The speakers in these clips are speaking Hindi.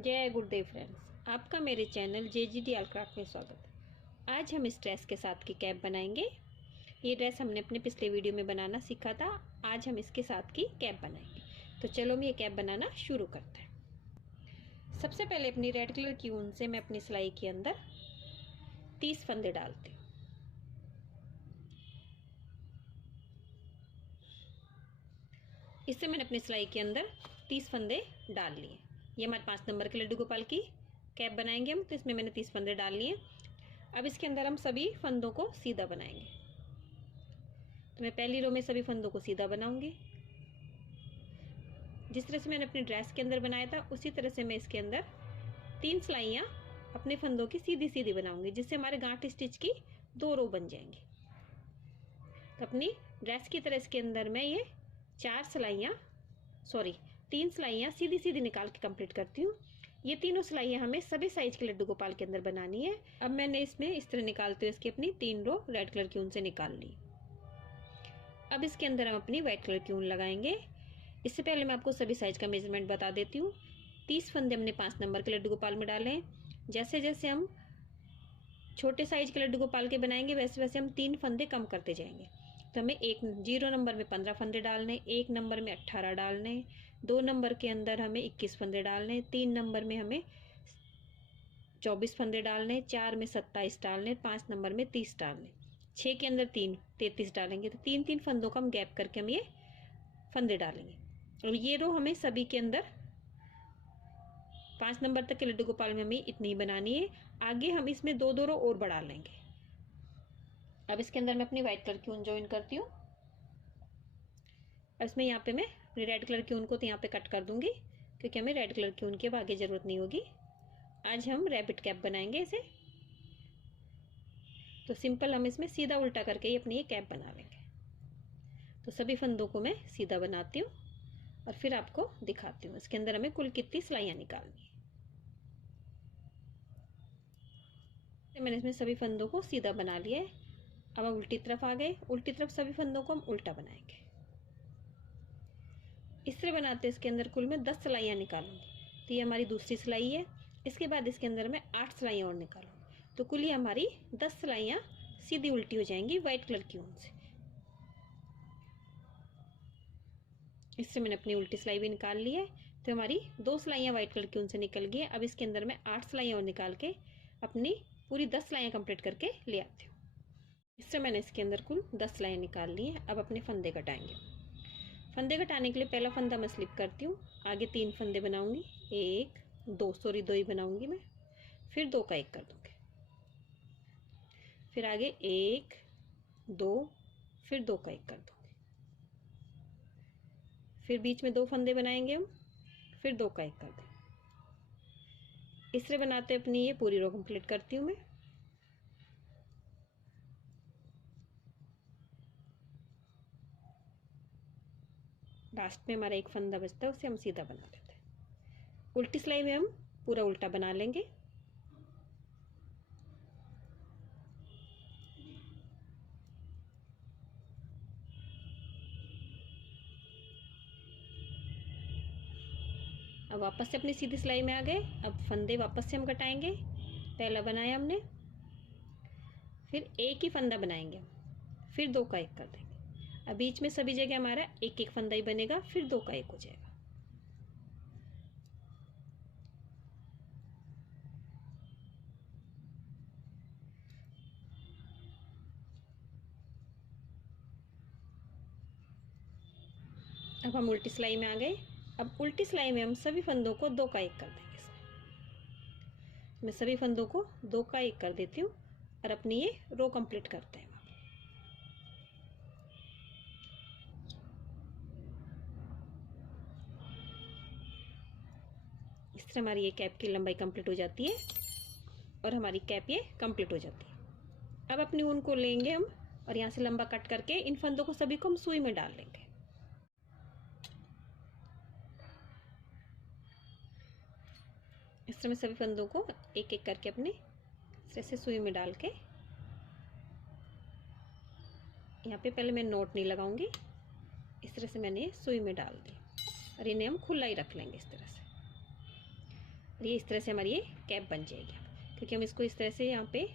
जय गुरुदेव फ्रेंड्स, आपका मेरे चैनल JGD आर्ट में स्वागत है। आज हम इस ड्रेस के साथ की कैप बनाएंगे। ये ड्रेस हमने अपने पिछले वीडियो में बनाना सीखा था। आज हम इसके साथ की कैप बनाएंगे। तो चलो हम ये कैप बनाना शुरू करते हैं। सबसे पहले अपनी रेड कलर की ऊन से मैं अपनी सिलाई के अंदर 30 फंदे डालती हूँ। इससे मैंने अपनी सिलाई के अंदर 30 फंदे डाल लिए। ये हमारे 5 नंबर के लड्डू गोपाल की कैप बनाएंगे हम, तो इसमें मैंने 30 फंदे डाल लिए। अब इसके अंदर हम सभी फंदों को सीधा बनाएंगे। तो मैं पहली रो में सभी फंदों को सीधा बनाऊंगी। जिस तरह से मैंने अपनी ड्रेस के अंदर बनाया था उसी तरह से मैं इसके अंदर 3 सिलाइयाँ अपने फंदों की सीधी सीधी बनाऊंगी, जिससे हमारे गांठ स्टिच की 2 रो बन जाएंगी। तो अपनी ड्रेस की तरह इसके अंदर मैं ये 3 सिलाइयाँ सीधी सीधी निकाल के कंप्लीट करती हूँ। ये तीनों सिलाइयाँ हमें सभी साइज के लड्डू गोपाल के अंदर बनानी है। अब मैंने इसमें इस तरह निकालते हुए इसकी अपनी 3 रो रेड कलर की ऊन से निकाल ली। अब इसके अंदर हम अपनी व्हाइट कलर की ऊन लगाएंगे। इससे पहले मैं आपको सभी साइज का मेजरमेंट बता देती हूँ। 30 फंदे हमने 5 नंबर के लड्डू गोपाल में डाले हैं। जैसे जैसे हम छोटे साइज के लड्डू गोपाल के बनाएंगे वैसे वैसे हम 3 फंदे कम करते जाएंगे। तो हमें 0 नंबर में 15 फंदे डालने, 1 नंबर में 18 डालने, 2 नंबर के अंदर हमें 21 फंदे डालने, 3 नंबर में हमें 24 फंदे डालने, 4 में 27 डालने, 5 नंबर में 30 डालने, 6 के अंदर 33 डालेंगे। तो 3 फंदों का हम गैप करके हम ये फंदे डालेंगे। और ये रो हमें सभी के अंदर 5 नंबर तक के लड्डू गोपाल में हमें इतनी ही बनानी है। आगे हम इसमें 2 रो और बढ़ा लेंगे। अब इसके अंदर मैं अपनी व्हाइट कलर की ऊन ज्वाइन करती हूँ। और इसमें यहाँ पे मैं अपनी रेड कलर की ऊन को तो यहाँ पे कट कर दूंगी, क्योंकि हमें रेड कलर की ऊन की अब आगे जरूरत नहीं होगी। आज हम रैबिट कैप बनाएंगे इसे। तो सिंपल हम इसमें सीधा उल्टा करके ही अपनी ये कैप बना लेंगे। तो सभी फंदों को मैं सीधा बनाती हूँ और फिर आपको दिखाती हूँ इसके अंदर हमें कुल कितनी सिलाइयाँ निकालनी है। मैंने इसमें सभी फंदों को सीधा बना लिया है। अब हम उल्टी तरफ आ गए। उल्टी तरफ सभी फंदों को हम उल्टा बनाएंगे। इस तरह बनाते इसके अंदर कुल मैं 10 सिलाइयाँ निकालूंगी। तो ये हमारी दूसरी सिलाई है। इसके बाद इसके अंदर मैं 8 सिलाइयाँ और निकालूंगी। तो कुल ये हमारी 10 सिलाइयाँ सीधी उल्टी हो जाएंगी व्हाइट कलर की ऊन से। इससे मैंने अपनी उल्टी सिलाई भी निकाल ली है। तो हमारी 2 सिलाइयाँ व्हाइट कलर की ऊन से निकल गई है। अब इसके अंदर मैं 8 सिलाइयाँ और निकाल के अपनी पूरी 10 सिलाइयाँ कंप्लीट करके ले आती हूँ। इससे मैंने इसके अंदर कुल 10 सिलाइयाँ निकाल ली हैं। अब अपने फंदे घटाएंगे। फंदे घटाने के लिए पहला फंदा मैं स्लिप करती हूँ। आगे 3 फंदे बनाऊंगी, 2 ही बनाऊंगी मैं। फिर 2 का 1 कर दूंगी। फिर आगे 1 2, फिर 2 का 1 कर दूंगी। फिर बीच में 2 फंदे बनाएंगे हम, फिर 2 का 1 कर देंगे। इस तरह बनाते अपनी ये पूरी रो कंप्लीट करती हूँ मैं। लास्ट में हमारा 1 फंदा बचता है, उसे हम सीधा बना लेते हैं। उल्टी सिलाई में हम पूरा उल्टा बना लेंगे। अब वापस से अपनी सीधी सिलाई में आ गए। अब फंदे वापस से हम घटाएंगे। पहला बनाया हमने, फिर 1 ही फंदा बनाएंगे हम, फिर 2 का 1 कर देंगे। अब बीच में सभी जगह हमारा 1 फंदा ही बनेगा, फिर 2 का 1 हो जाएगा। अब हम उल्टी सिलाई में आ गए। अब उल्टी सिलाई में हम सभी फंदों को 2 का 1 कर देंगे। इसमें मैं सभी फंदों को 2 का 1 कर देती हूँ और अपनी ये रो कंप्लीट करते हैं। इस तरह हमारी ये कैप की लंबाई कंप्लीट हो जाती है और हमारी कैप ये कंप्लीट हो जाती है। अब अपनी ऊन को लेंगे हम और यहाँ से लंबा कट करके इन फंदों को सभी को हम सुई में डाल लेंगे। इस तरह सभी फंदों को 1 करके अपने इस तरह से सुई में डाल के, यहाँ पे पहले मैं नोट नहीं लगाऊंगी। इस तरह से मैंने सुई में डाल दी और इन्हें हम खुला ही रख लेंगे इस तरह से। और ये इस तरह से हमारी ये कैप बन जाएगी, क्योंकि हम इसको इस तरह से यहाँ पे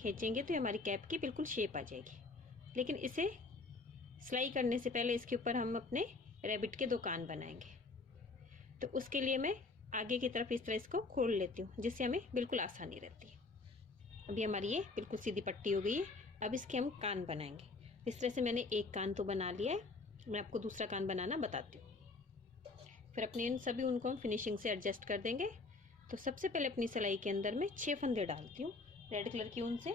खींचेंगे तो हमारी कैप की बिल्कुल शेप आ जाएगी। लेकिन इसे सिलाई करने से पहले इसके ऊपर हम अपने रैबिट के 2 कान बनाएंगे। तो उसके लिए मैं आगे की तरफ इस तरह इसको खोल लेती हूँ, जिससे हमें बिल्कुल आसानी रहती है। अभी हमारी ये बिल्कुल सीधी पट्टी हो गई है। अब इसके हम कान बनाएंगे। इस तरह से मैंने एक कान तो बना लिया है, मैं आपको दूसरा कान बनाना बताती हूँ। फिर अपने इन सभी उनको हम फिनिशिंग से एडजस्ट कर देंगे। तो सबसे पहले अपनी सिलाई के अंदर मैं 6 फंदे डालती हूँ रेड कलर की ऊन से।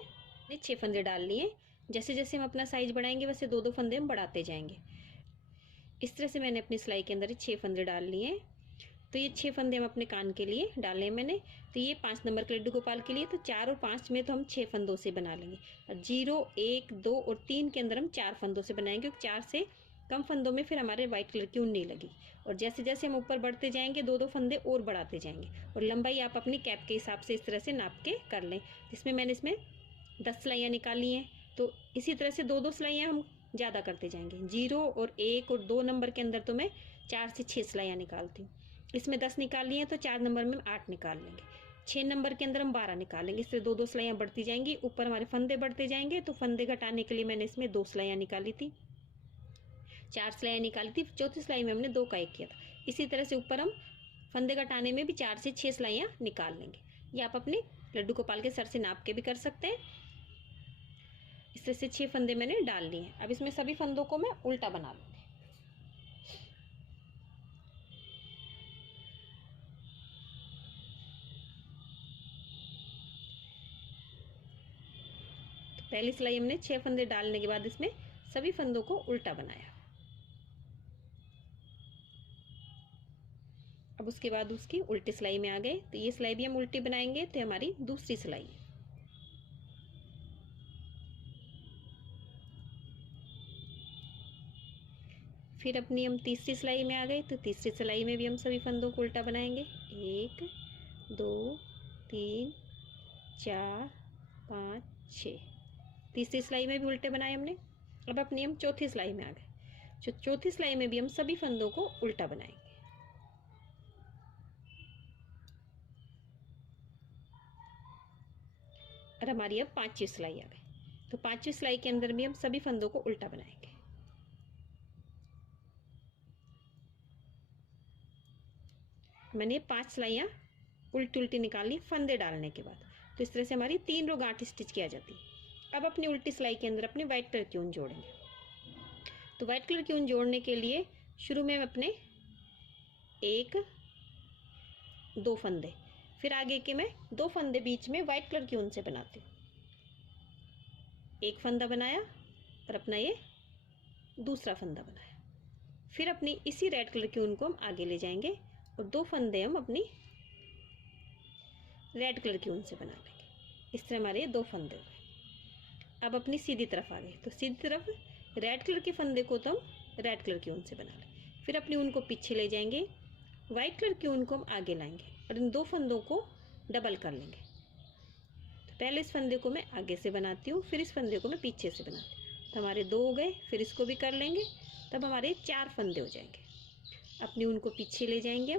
6 फंदे डाल लिए। जैसे जैसे हम अपना साइज बढ़ाएंगे वैसे 2-2 फंदे हम बढ़ाते जाएंगे। इस तरह से मैंने अपनी सिलाई के अंदर 6 फंदे डाल लिए हैं। तो ये 6 फंदे हम अपने कान के लिए डाले हैं मैंने। तो ये 5 नंबर के लड्डू गोपाल के लिए तो 4 और 5 में तो हम 6 फंदों से बना लेंगे। और 0, 1, 2 और 3 के अंदर हम 4 फंदों से बनाएंगे, क्योंकि 4 से कम फंदों में फिर हमारे व्हाइट कलर की ऊन नहीं लगी। और जैसे जैसे हम ऊपर बढ़ते जाएंगे 2-2 फंदे और बढ़ाते जाएंगे। और लंबाई आप अपनी कैप के हिसाब से इस तरह से नाप के कर लें। इसमें मैंने इसमें 10 सिलाइयाँ निकाली हैं, तो इसी तरह से 2-2 सिलाइयाँ हम ज़्यादा करते जाएंगे। 0 और 1 और 2 नंबर के अंदर तो मैं 4 से 6 सिलाइयाँ निकालती हूँ। इसमें 10 निकाल लिए हैं तो 4 नंबर में 8 निकाल लेंगे। 6 नंबर के अंदर हम 12 निकालेंगे। इससे 2-2 सिलाइयाँ बढ़ती जाएंगी। ऊपर हमारे फंदे बढ़ते जाएंगे। तो फंदे घटाने के लिए मैंने इसमें 2 सिलाइयाँ निकाली थी, 4 सिलाइयाँ निकाली थी। चौथी सिलाई में हमने 2 का 1 किया था। इसी तरह से ऊपर हम फंदे घटाने में भी 4 से 6 सिलाइयाँ निकाल लेंगे। ये आप अपने लड्डू गोपाल के सर से नाप के भी कर सकते हैं। इस तरह से 6 फंदे मैंने डाल लिए हैं। अब इसमें सभी फंदों को मैं उल्टा बना लूँगी। तो पहली सिलाई हमने 6 फंदे डालने के बाद इसमें सभी फंदों को उल्टा बनाया। अब उसके बाद उसकी उल्टी सिलाई में आ गए। तो ये सिलाई भी हम उल्टी बनाएंगे। तो हमारी दूसरी सिलाई है। फिर अपनी हम तीसरी सिलाई में आ गए। तो तीसरी सिलाई में भी हम सभी फंदों को उल्टा बनाएंगे। 1, 2, 3, 4, 5, 6। तीसरी सिलाई में भी उल्टे बनाए हमने। अब अपनी हम चौथी सिलाई में आ गए। चौथी सिलाई में भी हम सभी फंदों को उल्टा बनाएंगे। और हमारी अब 5वीं सिलाई आ गई। तो 5वीं सिलाई के अंदर भी हम सभी फंदों को उल्टा बनाएंगे। मैंने 5 सिलाइयाँ उल्टी उल्टी निकाली फंदे डालने के बाद। तो इस तरह से हमारी 3 रो गांठ स्टिच किया जाती है। अब अपनी उल्टी सिलाई के अंदर अपने व्हाइट कलर की ऊन जोड़ेंगे। तो व्हाइट कलर की ऊन जोड़ने के लिए शुरू में अपने 1, 2 फंदे, फिर आगे के मैं 2 फंदे बीच में व्हाइट कलर की ऊन से बनाती हूँ। 1 फंदा बनाया और अपना ये दूसरा फंदा बनाया। फिर अपनी इसी रेड कलर की ऊन को हम आगे ले जाएंगे और 2 फंदे हम अपनी रेड कलर की ऊन से बना लेंगे। इस तरह हमारे 2 फंदे हो गए। अब अपनी सीधी तरफ आ गए। तो सीधी तरफ रेड कलर के फंदे को तो हम रेड कलर की ऊन से बना लें। फिर अपनी ऊन को पीछे ले जाएंगे, व्हाइट कलर की ऊन को हम आगे लाएंगे और इन 2 फंदों को डबल कर लेंगे। तो पहले इस फंदे को मैं आगे से बनाती हूँ, फिर इस फंदे को मैं पीछे से बनाती हूँ। तो हमारे 2 हो गए। फिर इसको भी कर लेंगे, तब हमारे 4 फंदे हो जाएंगे। अपनी ऊन को पीछे ले जाएंगे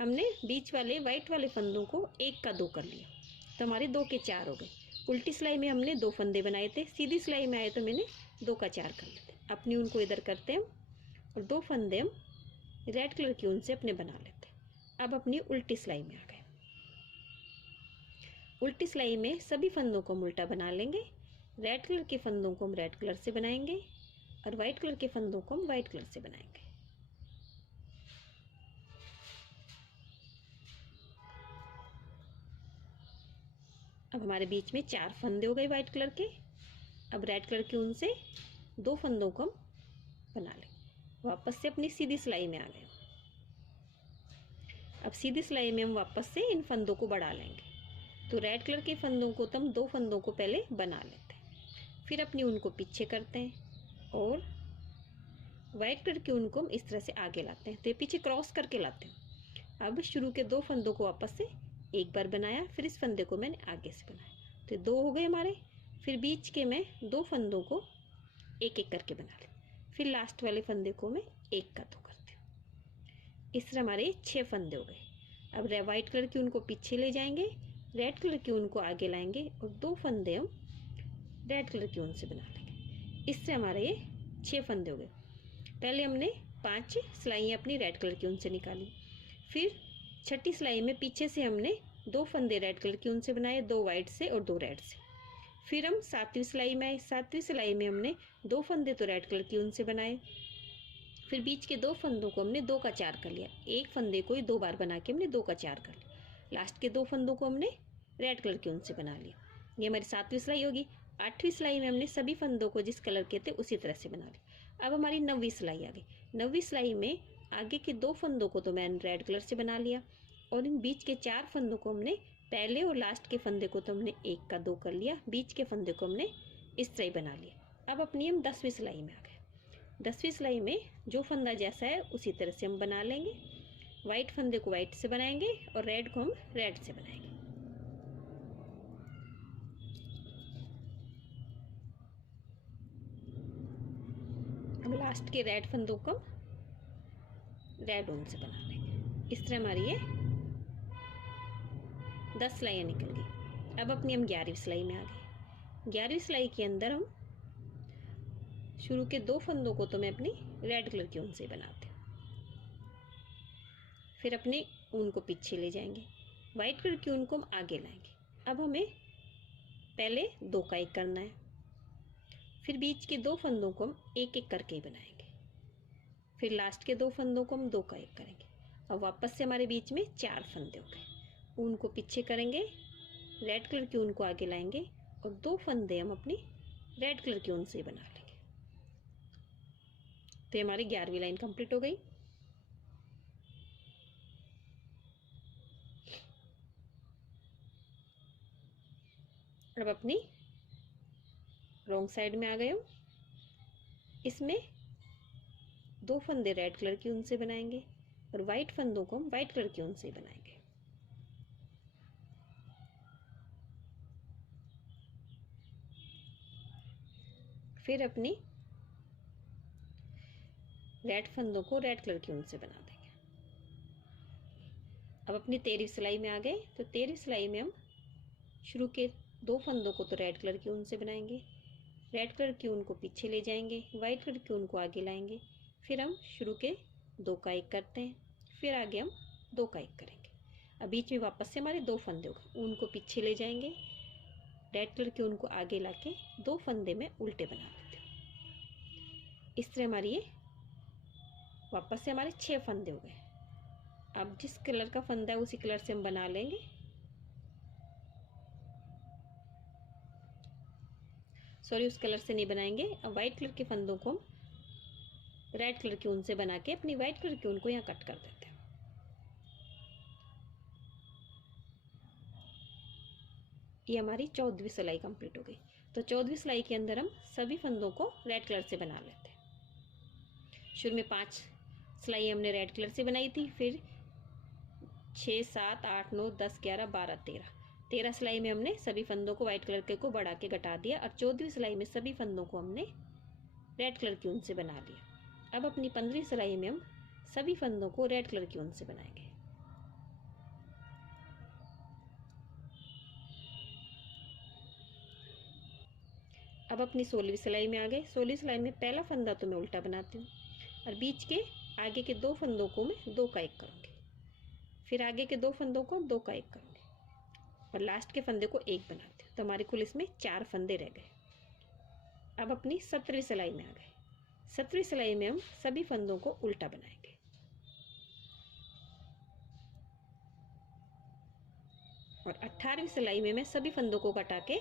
हमने बीच वाले व्हाइट वाले फंदों को 1 का 2 कर लिया। तो हमारे 2 के 4 हो गए। उल्टी सिलाई में हमने 2 फंदे बनाए थे, सीधी सिलाई में आए तो मैंने 2 का 4 कर लेते। अपनी ऊन को इधर करते हैं और 2 फंदे हम रेड कलर की ऊन से अपने बना लेते हैं। अब अपनी उल्टी सिलाई में आ गए। उल्टी सिलाई में सभी फंदों को हम उल्टा बना लेंगे। रेड कलर के फंदों को हम रेड कलर से बनाएंगे और व्हाइट कलर के फंदों को हम व्हाइट कलर से बनाएंगे। अब हमारे बीच में 4 फंदे हो गए व्हाइट कलर के। अब रेड कलर की ऊन से 2 फंदों को हम बना लेंगे। वापस से अपनी सीधी सिलाई में आ गए। अब सीधी सिलाई में हम वापस से इन फंदों को बढ़ा लेंगे। तो रेड कलर के फंदों को तो हम 2 फंदों को पहले बना लेते हैं, फिर अपनी ऊन को पीछे करते हैं और व्हाइट कलर की ऊन को हम इस तरह से आगे लाते हैं। तो ये पीछे क्रॉस करके लाते हैं। अब शुरू के 2 फंदों को वापस से एक बार बनाया, फिर इस फंदे को मैंने आगे से बनाया। तो 2 हो गए हमारे। फिर बीच के मैं 2 फंदों को एक एक करके बना लें। फिर लास्ट वाले फंदे को मैं 1 का 2 करती हूँ। इस तरह हमारे 6 फंदे हो गए। अब वाइट कलर की ऊन को पीछे ले जाएंगे, रेड कलर की ऊन को आगे लाएंगे और 2 फंदे हम रेड कलर की ऊन से बना लेंगे। इससे हमारे ये 6 फंदे हो गए। पहले हमने 5 सिलाइयाँ अपनी रेड कलर की ऊन से निकाली, फिर छठी सिलाई में पीछे से हमने 2 फंदे रेड कलर की ऊन से बनाए, 2 वाइट से और 2 रेड से। फिर हम 7वीं सिलाई में आए, 7वीं सिलाई में हमने 2 फंदे तो रेड कलर की ऊन से बनाए, फिर बीच के 2 फंदों को हमने 2 का 4 कर लिया, एक फंदे को ही 2 बार बना के हमने 2 का 4 कर लिया, लास्ट के 2 फंदों को हमने रेड कलर की ऊन से बना लिया। ये हमारी 7वीं सिलाई होगी। 8वीं सिलाई में हमने सभी फंदों को जिस कलर के थे उसी तरह से बना लिया। अब हमारी 9वीं सिलाई आ गई। 9वीं सिलाई में आगे के 2 फंदों को तो मैंने रेड कलर से बना लिया और इन बीच के 4 फंदों को हमने, पहले और लास्ट के फंदे को तो हमने 1 का 2 कर लिया, बीच के फंदे को हमने इस तरह बना लिया। अब अपनी हम 10वीं सिलाई में आ गए। 10वीं सिलाई में जो फंदा जैसा है उसी तरह से हम बना लेंगे। वाइट फंदे को वाइट से बनाएंगे और रेड को हम रेड से बनाएंगे। अब लास्ट के रेड फंदों को रेड ऊन से बना लेंगे। इस तरह हमारी ये 10 सिलाइयाँ निकल गई। अब अपनी हम 11वीं सिलाई में आ गए। 11वीं सिलाई के अंदर हम शुरू के 2 फंदों को तो मैं अपनी रेड कलर की ऊन से बनाती हूँ, फिर अपने ऊन को पीछे ले जाएंगे, वाइट कलर की ऊन को हम आगे लाएंगे। अब हमें पहले 2 का 1 करना है, फिर बीच के 2 फंदों को हम 1 1 करके ही बनाएंगे, फिर लास्ट के 2 फंदों को हम 2 का 1 करेंगे। अब वापस से हमारे बीच में 4 फंदे हो गए। ऊन को पीछे करेंगे, रेड कलर की ऊन को आगे लाएंगे और 2 फंदे हम अपनी रेड कलर की ऊन से बना लेंगे। तो ये हमारी 11वीं लाइन कंप्लीट हो गई। अब अपनी रॉन्ग साइड में आ गए हूँ। इसमें 2 फंदे रेड कलर की ऊन से बनाएंगे और वाइट फंदों को हम वाइट कलर की ऊन से बनाएंगे। फिर अपनी रेड फंदों को रेड कलर की ऊन से बना देंगे। अब अपनी 13वीं सिलाई में आ गए। तो 13वीं सिलाई में हम शुरू के 2 फंदों को तो रेड कलर की ऊन से बनाएंगे, रेड कलर की ऊन को पीछे ले जाएंगे, वाइट कलर की ऊन को आगे लाएंगे, फिर हम शुरू के 2 का 1 करते हैं, फिर आगे हम 2 का 1 करेंगे। अब बीच में वापस से हमारे 2 फंदे हो गए, ऊन को पीछे ले जाएंगे, रेड कलर की ऊन को आगे लाके 2 फंदे में उल्टे बना लेते हैं। इस तरह हमारी ये वापस से हमारे 6 फंदे हो गए। अब जिस कलर का फंदा है उसी कलर से हम बना लेंगे। सॉरी, उस कलर से नहीं बनाएंगे। अब वाइट कलर के फंदों को हम रेड कलर की ऊन से बना के अपनी वाइट कलर की ऊन को यहाँ कट कर देते हैं। ये हमारी 14वीं सिलाई कंप्लीट हो गई। तो 14वीं सिलाई के अंदर हम सभी फंदों को रेड कलर से बना लेते हैं। शुरू में 5 सिलाई हमने रेड कलर से बनाई थी, फिर 6 7 8 9 10 11 12 13 सिलाई में हमने सभी फंदों को वाइट कलर के को बढ़ा के घटा दिया और 14वीं सिलाई में सभी फंदों को हमने रेड कलर की ऊन से बना लिया। अब अपनी 15वीं सिलाई में हम सभी फंदों को रेड कलर की ऊन से बनाएंगे। अब अपनी 16वीं सिलाई में आ गए। 16वीं सिलाई में पहला फंदा तो मैं उल्टा बनाती हूँ और बीच के आगे के 2 फंदों को मैं 2 का 1 करूँगी, फिर आगे के 2 फंदों को 2 का 1 करूँगी और लास्ट के फंदे को 1 बनाती हूँ। तो हमारे कुल इसमें 4 फंदे रह गए। अब अपनी 17वीं सिलाई में आ गए। 17वीं सिलाई में हम सभी फंदों को उल्टा बनाएंगे और 18वीं सिलाई में मैं सभी फंदों को घटा के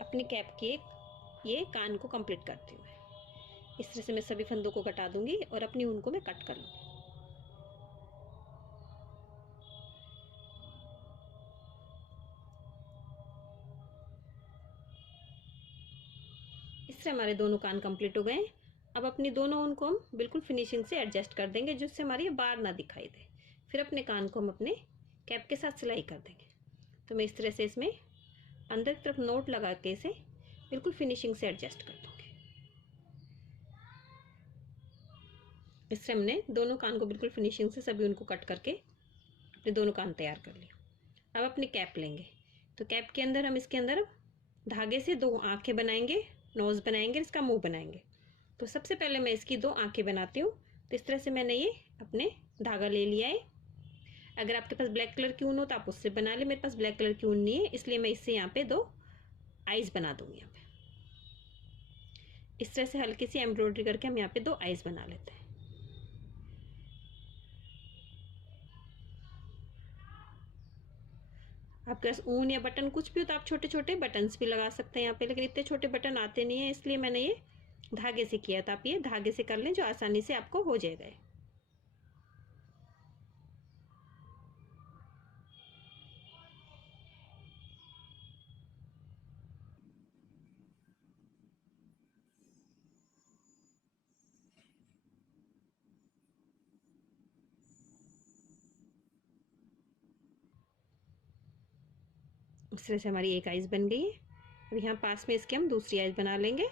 अपनी कैप के ये कान को कंप्लीट करती हूँ। इस तरह से मैं सभी फंदों को घटा दूंगी और अपनी ऊन को मैं कट कर लूँगी। इस तरह हमारे दोनों कान कंप्लीट हो गए। अब अपनी दोनों ऊन को हम बिल्कुल फिनिशिंग से एडजस्ट कर देंगे जिससे हमारी बार ना दिखाई दे। फिर अपने कान को हम अपने कैप के साथ सिलाई कर देंगे। तो मैं इस तरह से इसमें अंदर की तरफ नोट लगा के इसे बिल्कुल फिनिशिंग से एडजस्ट कर दूंगी। इस तरह हमने दोनों कान को बिल्कुल फिनिशिंग से सभी उनको कट करके अपने दोनों कान तैयार कर लिए। अब अपनी कैप लेंगे, तो कैप के अंदर हम इसके अंदर धागे से 2 आंखें बनाएंगे, नोज बनाएंगे, इसका मुंह बनाएंगे। तो सबसे पहले मैं इसकी 2 आंखें बनाती हूँ। तो इस तरह से मैंने ये अपने धागा ले लिया है। अगर आपके पास ब्लैक कलर की ऊन हो तो आप उससे बना ले, मेरे पास ब्लैक कलर की ऊन नहीं है, इसलिए मैं इससे यहाँ पे 2 आइज बना दूंगी। यहाँ पे इस तरह से हल्की सी एम्ब्रॉयडरी करके हम यहाँ पे 2 आइज बना लेते हैं। आपके पास ऊन या बटन कुछ भी हो तो आप छोटे छोटे बटन्स भी लगा सकते हैं यहाँ पे, लेकिन इतने छोटे बटन आते नहीं है, इसलिए मैंने ये धागे से किया था। आप ये धागे से कर लें, जो आसानी से आपको हो जाएगा। इस तरह से हमारी एक आइज बन गई है। अब यहाँ पास में इसके हम दूसरी आइज बना लेंगे।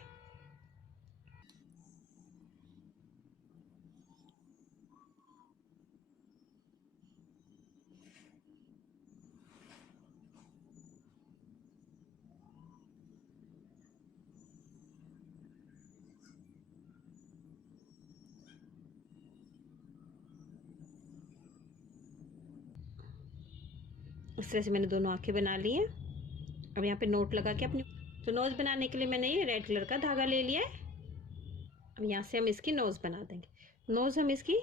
इस तरह से मैंने दोनों आंखें बना ली हैं। अब यहाँ पे नोट लगा के अपनी, तो नोज बनाने के लिए मैंने ये रेड कलर का धागा ले लिया है। अब यहाँ से हम इसकी नोज बना देंगे। नोज हम इसकी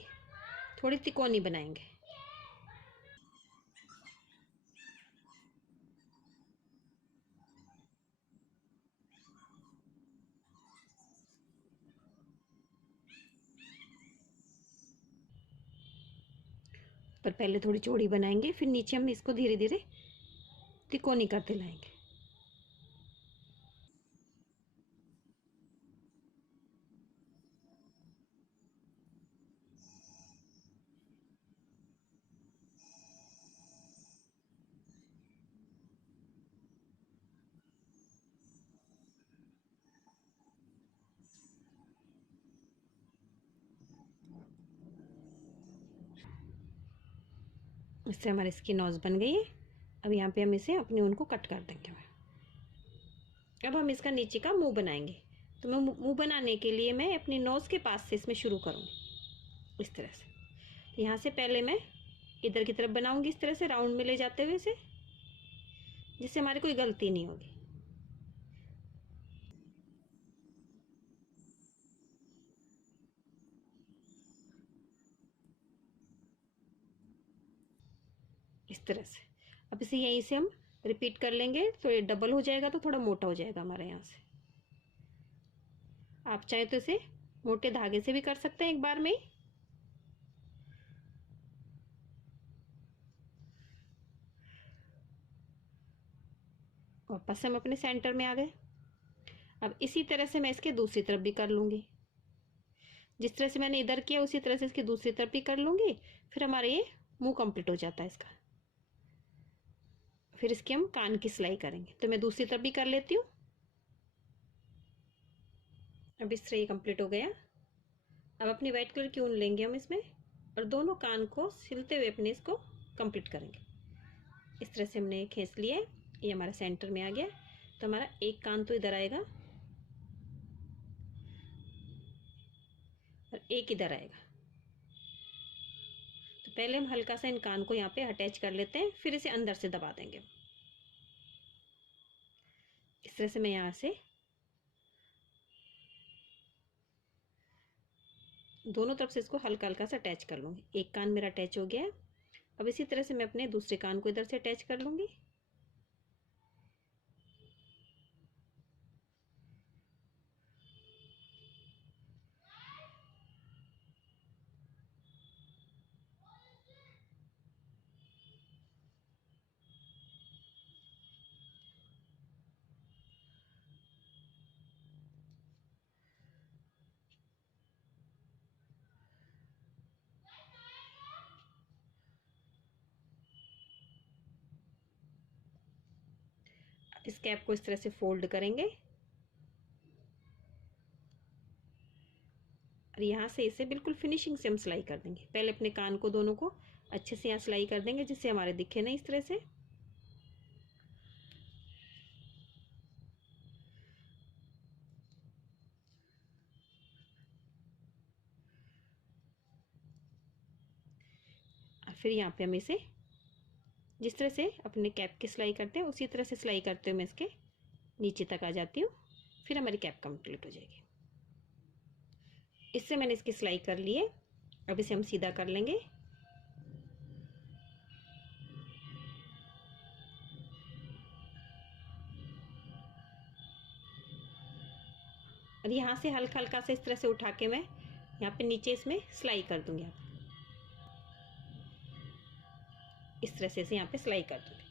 थोड़ी तिकोनी बनाएंगे। पर पहले थोड़ी चौड़ी बनाएंगे, फिर नीचे हम इसको धीरे धीरे तिकोनी करते लाएंगे। इससे हमारी इसकी नोज बन गई है। अब यहाँ पे हम इसे अपनी ऊन को कट कर देंगे। अब हम इसका नीचे का मुंह बनाएंगे। तो मैं मुंह बनाने के लिए मैं अपनी नोज के पास से इसमें शुरू करूँगी, इस तरह से। तो यहाँ से पहले मैं इधर की तरफ बनाऊंगी, इस तरह से राउंड में ले जाते हुए इसे, जिससे हमारी कोई गलती नहीं होगी। इस तरह से अब इसे यहीं से हम रिपीट कर लेंगे, तो ये डबल हो जाएगा, तो थोड़ा मोटा हो जाएगा हमारे यहाँ से। आप चाहे तो इसे मोटे धागे से भी कर सकते हैं एक बार में ही। वापस हम अपने सेंटर में आ गए। अब इसी तरह से मैं इसके दूसरी तरफ भी कर लूंगी। जिस तरह से मैंने इधर किया उसी तरह से इसकी दूसरी तरफ भी कर लूंगी। फिर हमारे ये मुंह कंप्लीट हो जाता है इसका। फिर इसके हम कान की सिलाई करेंगे, तो मैं दूसरी तरफ भी कर लेती हूँ। अब इस तरह ये कंप्लीट हो गया। अब अपनी व्हाइट कलर की ऊन लेंगे हम इसमें, और दोनों कान को सिलते हुए अपने इसको कंप्लीट करेंगे। इस तरह से हमने खींच लिया है, ये हमारा सेंटर में आ गया। तो हमारा एक कान तो इधर आएगा और एक इधर आएगा। तो पहले हम हल्का सा इन कान को यहाँ पे अटैच कर लेते हैं, फिर इसे अंदर से दबा देंगे। इस तरह से मैं यहाँ से दोनों तरफ से इसको हल्का हल्का सा अटैच कर लूंगी। एक कान मेरा अटैच हो गया है। अब इसी तरह से मैं अपने दूसरे कान को इधर से अटैच कर लूंगी। इस कैप को इस तरह से फोल्ड करेंगे और यहाँ से इसे बिल्कुल फिनिशिंग से हम सिलाई कर देंगे। पहले अपने कान को दोनों को अच्छे से यहाँ सिलाई कर देंगे जिससे हमारे दिखे ना इस तरह से। फिर यहाँ पे हम इसे जिस तरह से अपने कैप की सिलाई करते हैं उसी तरह से सिलाई करते हुए मैं इसके नीचे तक आ जाती हूँ। फिर हमारी कैप कंप्लीट हो जाएगी। इससे मैंने इसकी सिलाई कर ली है। अब इसे हम सीधा कर लेंगे। और यहाँ से हल्का हल्का से इस तरह से उठा के मैं यहाँ पे नीचे इसमें सिलाई कर दूंगी। इस तरह से इसे यहाँ पे सिलाई कर दूंगी।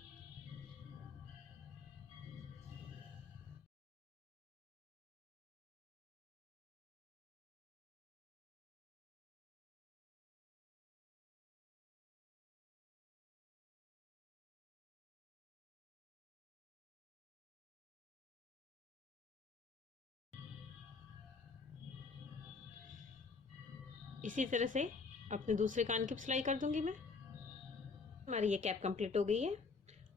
इसी तरह से अपने दूसरे कान की सिलाई कर दूंगी मैं। हमारी ये कैप कंप्लीट हो गई है।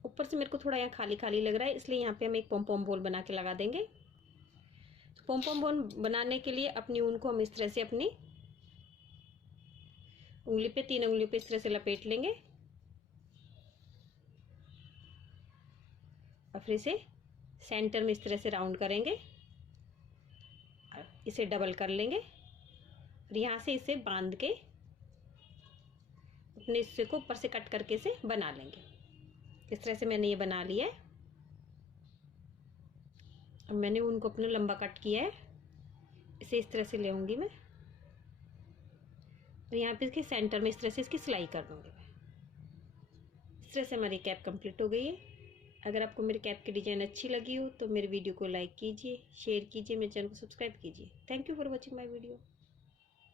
ऊपर से मेरे को थोड़ा यहाँ खाली खाली लग रहा है, इसलिए यहाँ पे हम एक पॉम बोल बना के लगा देंगे। तो पॉम बोल बनाने के लिए अपनी ऊन को हम इस तरह से अपनी उंगली पे, 3 उंगलियों पे इस तरह से लपेट लेंगे और फिर इसे सेंटर में इस तरह से राउंड करेंगे, इसे डबल कर लेंगे और यहाँ से इसे बांध के अपने हिस्से को ऊपर से कट करके इसे बना लेंगे। इस तरह से मैंने ये बना लिया है। अब मैंने उनको अपना लंबा कट किया है, इसे इस तरह से ले आऊंगी मैं और यहाँ पे इसके सेंटर में इस तरह से इसकी सिलाई कर दूंगी मैं। इस तरह से हमारी कैप कंप्लीट हो गई है। अगर आपको मेरी कैप की डिज़ाइन अच्छी लगी हो तो मेरे वीडियो को लाइक कीजिए, शेयर कीजिए, मेरे चैनल को सब्सक्राइब कीजिए। Thank you for watching my video.